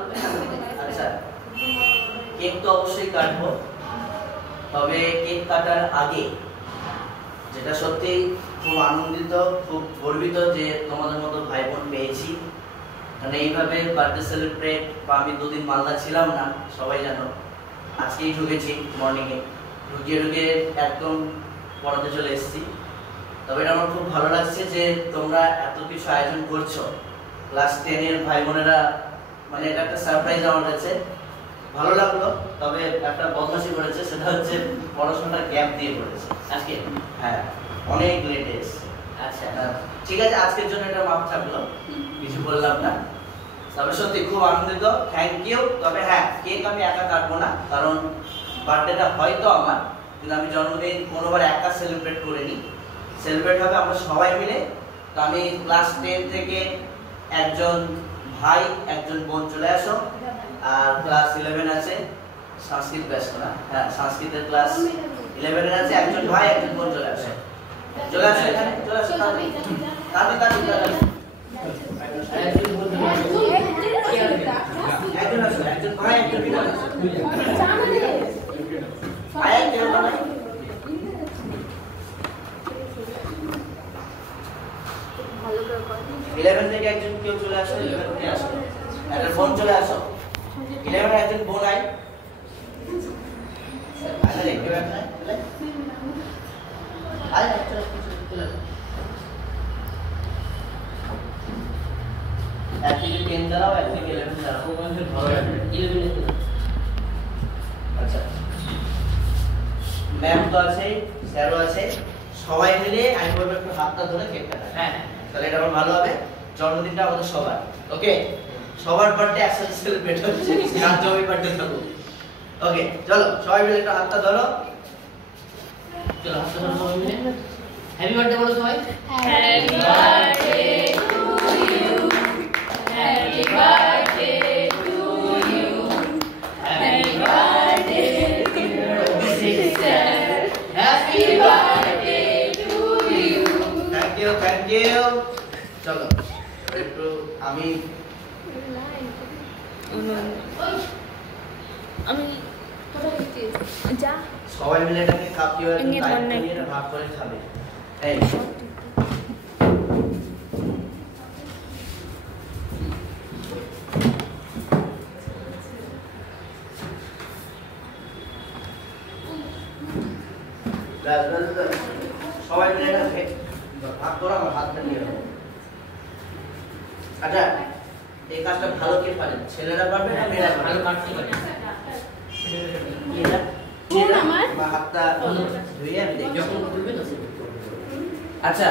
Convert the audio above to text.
আচ্ছা, কেক তো অবশ্যই কাটবো, তবে কেক কাটার আগে যেটা সত্যি খুব আনন্দিত, খুব গর্বিত যে তোমাদের মতো ভাই বোন পেয়েছি। মানে এইভাবে বার্থডে সেলিব্রেট, বা আমি দুদিন মালদা ছিলাম না, সবাই জানো, আজকেই ঢুকেছি মর্নিংয়ে, ঢুকে একদম পড়াতে চলে এসেছি। তবে এটা আমার খুব ভালো লাগছে যে তোমরা এত কিছু আয়োজন করছো, ক্লাস 10-এর ভাই বোনেরা, মানে এটা একটা সারপ্রাইজ আমার কাছে, ভালো লাগলো। তবে একটা বদমাশি করেছে, সেটা হচ্ছে পড়াশোনাটা গ্যাপ দিয়ে করেছে আজকে। হ্যাঁ, অনেক লেট এসেছে। আচ্ছা ঠিক আছে, আজকের জন্য এটা মাপ থাকলো, কিছু বললাম না। তবে সত্যি খুব আনন্দিত, থ্যাংক ইউ। তবে হ্যাঁ, কেক আমি একা কাটবো না, কারণ বার্থডেটা হয়তো আমার, কিন্তু আমি জন্মদিন কোনোবার একা সেলিব্রেট করিনি। সেলিব্রেট হবে আমরা সবাই মিলে। তো আমি ক্লাস 10 থেকে একজন ভাই একজন বোন চলে আসো, আর ক্লাস 11 আছে সংস্কৃত ব্যাচ না, হ্যাঁ সংস্কৃতের ক্লাস 11 এর আছে একজন ভাই একজন বোন চলে আসো, চলে আসো এখানে, চলে আসো তাড়াতাড়ি তাড়াতাড়ি। একজন আসো, একজন ভাই একজন বোন আসো, ভাই একজন বোন। 11 থেকে একজন কেউ চলে আসো, 11 থেকে আসো, একটা বোন চলে আসো, 11 এর একজন বোন আই। আচ্ছা দেখতে পাচ্ছেন চলে আয়, চলে চলে একদিকে 10 দাঁড়াও, একদিকে 11 দাঁড়াও, ভালো লাগবে 11 এ। আচ্ছা, ম্যাম তো আছে, স্যারও আছে, সবাই মিলে আমি বলবো একটু হাতটা ধরে কেক কাটা। হ্যাঁ, তাহলে এটা আমার ভালো হবে। জন্মদিনটা আমাদের সবার, ওকে, সবার বার্থডে একসাথে সেলিব্রেট হচ্ছে, কার জমি বার্থডে থাকো। ওকে চলো সবাই মিলে একটু হাতটা ধরো, চলো হাতটা ধরো সবাই মিলে, হ্যাপি বার্থডে বলো সবাই। Happy birthday to you, happy birthday to you, happy birthday dear sister, happy birthday to you. Thank you, thank you. চলো একটু আমি যা সবাই মিলে এটাকে কাপিয়ে এটা ভাগ করে খাবে। এই সবাই মিলে এটাকে ভাগ করো, আমার হাতটা নিয়ে রাখো। আচ্ছা, এই কাজটা ভালো কে পারে, ছেলেরা পারবে না মেয়েরা ভালো কাটতে পারে? হাতটা ধুয়ে আমি দেখি, যখন খুলবে তো। আচ্ছা